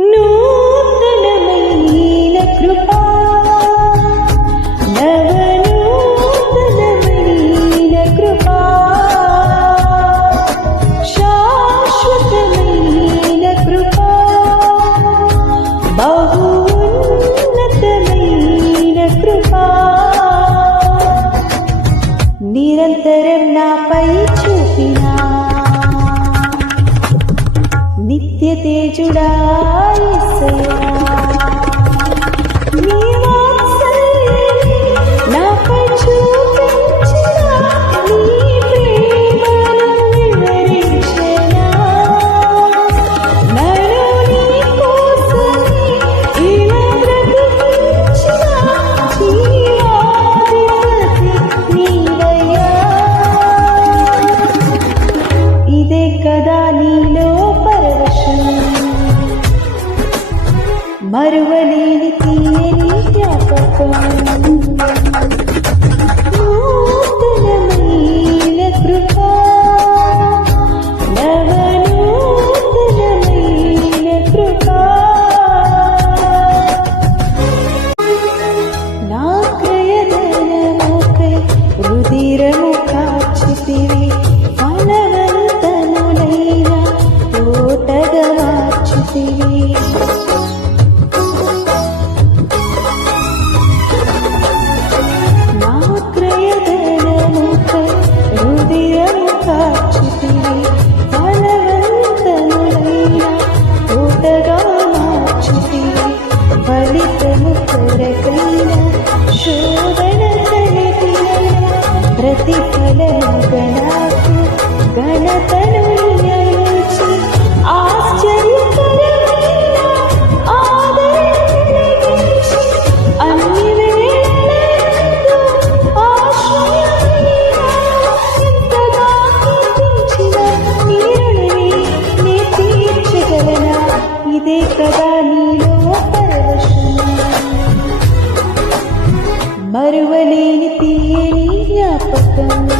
నూతనమైన కృపా. నవనూతనమైన కృపా. శాశ్వతమైన కృపా. బహున్నతమైన కృపా. నిరంతరం నాపై చూపినా जुड़ाई सया ஆறுவலி ప్రతిఫల గణకు గణతను ఇదే కదా నీలో పరవశం మరువై the